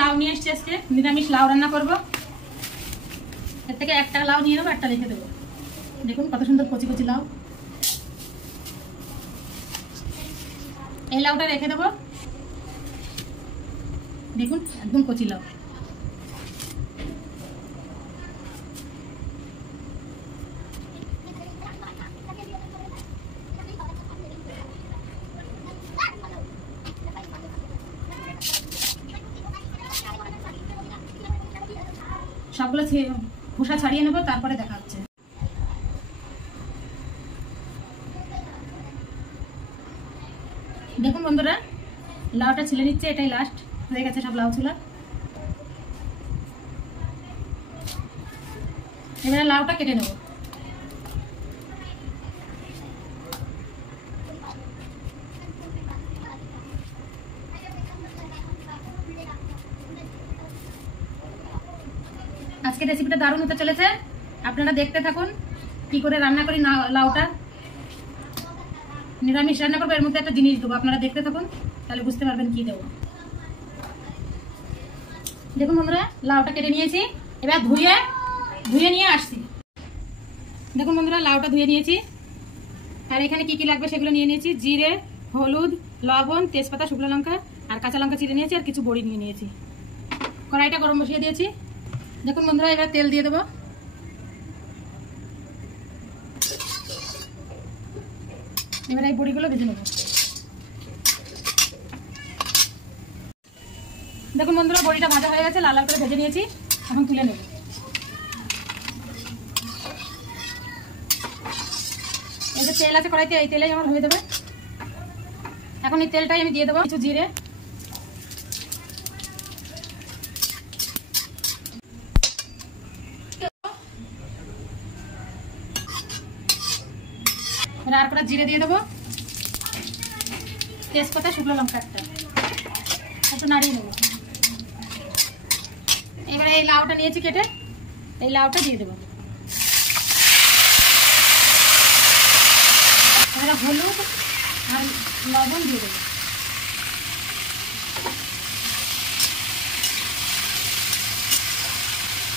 লাউ নিয়ে এসেছি আজকে, নিরামিষ লাউ রান্না করবো। এর থেকে একটা লাউ নিয়ে নেবো, একটা রেখে দেবো। দেখুন কত সুন্দর কচি কচি লাউ। এই লাউটা রেখে দেবো, দেখুন একদম কচি লাউ। সবগুলো খোসা ছাড়িয়ে নেবো, তারপরে দেখা হচ্ছে। দেখুন বন্ধুরা, লাউটা ছিলে নিচ্ছে, এটাই লাস্ট হয়ে গেছে সব লাউ ছোলা। এবারে লাউটা কেটে নেব। আজকে রেসিপিটা দারুণ হতে চলেছে, আপনারা দেখতে থাকুন কি করে রান্না করি লাউটা। নিরামিষ রান্না করবো, এর মধ্যে একটা জিনিস দেবো, আপনারা দেখতে থাকুন, তাহলে বুঝতে পারবেন কি দেবো। দেখুন বন্ধুরা, লাউটা কেটে নিয়েছি, এবার ধুয়ে নিয়ে আসছি। দেখুন বন্ধুরা, লাউটা ধুয়ে নিয়েছি, আর এখানে কি কি লাগবে সেগুলো নিয়ে নিয়েছি। জিরে, হলুদ, লবণ, তেজপাতা, শুকনো লঙ্কা আর কাঁচা লঙ্কা চিড়ে নিয়েছি, আর কিছু বড়ি নিয়ে নিয়েছি। কড়াইটা গরম বসিয়ে দিয়েছি। দেখুন বন্ধুরা, এবার তেল দিয়ে দেবো। এবার এই বড়িগুলো ভেজে নেব। দেখুন বন্ধুরা, বড়িটা ভাজা হয়ে গেছে, লাল লাল করে ভেজে নিয়েছি, এখন তুলে নেব। এই যে তেল আছে কড়াইতে, এই তেলেই আমার হয়ে যাবে। এখন এই তেলটাই আমি দিয়ে দেবো কিছু জিরে, আর করে জিরে দিয়ে দেবো, তেজপাতা, শুকনো লঙ্কা একটু নাড়িয়ে নেবো। এবারে এই লাউটা নিয়েছি কেটে, এই লাউটা দিয়ে দেবো। এবারে হলুদ আর লবণ দিয়ে দেবো।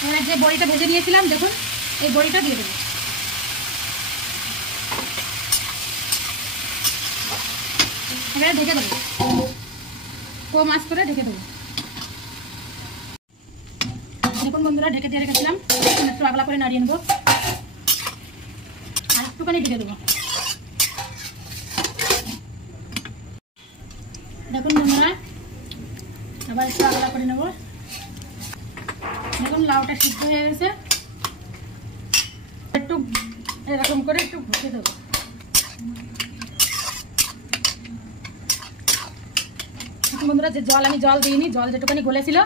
এবারে যে বড়িটা ভেজে নিয়েছিলাম, দেখুন এই বড়িটা দিয়ে দেবো। এবারে ঢেকে দেবো, কম আঁচ করে ঢেকে দেবো। দেখুন বন্ধুরা, ঢেকে দিয়ে রেখেছিলাম, একটু আগলা করে নাড়িয়ে নেবো, আর একটুখানি ঢেকে দেবো। দেখুন বন্ধুরা, আবার একটু আগলা করে নেবো। দেখুন লাউটা সিদ্ধ হয়ে গেছে, একটু এরকম করে একটু ঘষে দেবো। বন্ধুরা, যে আমি জল দিইনি, জল যেটুখানি গলেছিল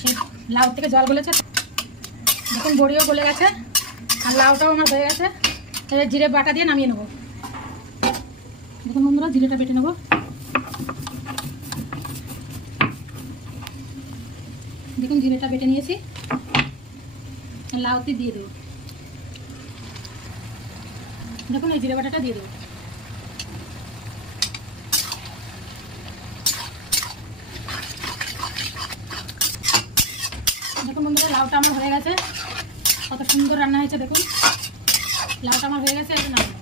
সেই লাউ থেকে জল গলেছে। দেখুন বড়িও গলে গেছে, আর লাউটাও আমার হয়ে গেছে। এবার জিরে বাটা দিয়ে নামিয়ে নেবো। দেখুন বন্ধুরা, জিরেটা বেটে নেবো। দেখুন জিরেটা বেটে নিয়েছি, লাউতে দিয়ে দেবো। দেখুন এই জিরে বাটাটা দিয়ে দেবো। দেখুন বন্ধুরা, লাউটা আমার হয়ে গেছে, কত সুন্দর রান্না হয়েছে। দেখুন লাউটা আমার হয়ে গেছে, এটা নামিয়ে নেব।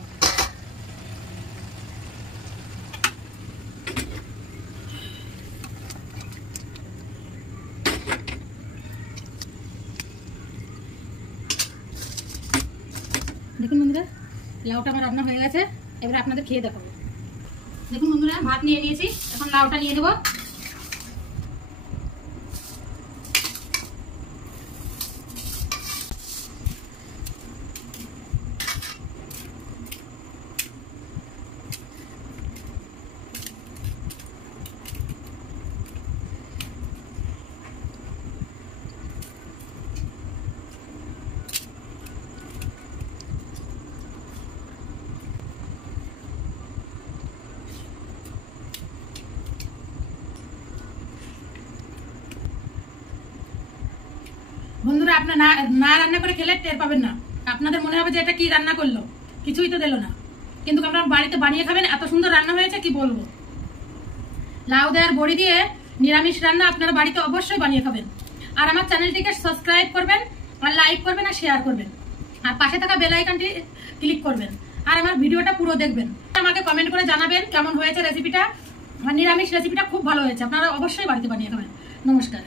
দেখুন বন্ধুরা, লাউটা আমার রান্না হয়ে গেছে, এবার আপনাদের খেয়ে দেখাবো। দেখুন বন্ধুরা, ভাত নিয়ে নিয়েছি, এখন লাউটা নিয়ে নেবো। বন্ধুরা, আপনার না রান্না করে খেলে টের পাবেন না, আপনাদের মনে হবে যে এটা কি রান্না করলো, কিছুই তো দিল না। কিন্তু আপনারা বাড়িতে বানিয়ে খাবেন, এত সুন্দর রান্না হয়েছে কি বলবো। লাউ দেওয়ার বড়ি দিয়ে নিরামিষ রান্না আপনারা বাড়িতে অবশ্যই বানিয়ে খাবেন। আর আমার চ্যানেলটিকে সাবস্ক্রাইব করবেন, আর লাইক করবেন, আর শেয়ার করবেন, আর পাশে থাকা বেল আইকনটি ক্লিক করবেন, আর আমার ভিডিওটা পুরো দেখবেন। আমাকে কমেন্ট করে জানাবেন কেমন হয়েছে রেসিপিটা। আমার নিরামিষ রেসিপিটা খুব ভালো হয়েছে, আপনারা অবশ্যই বাড়িতে বানিয়ে খাবেন। নমস্কার।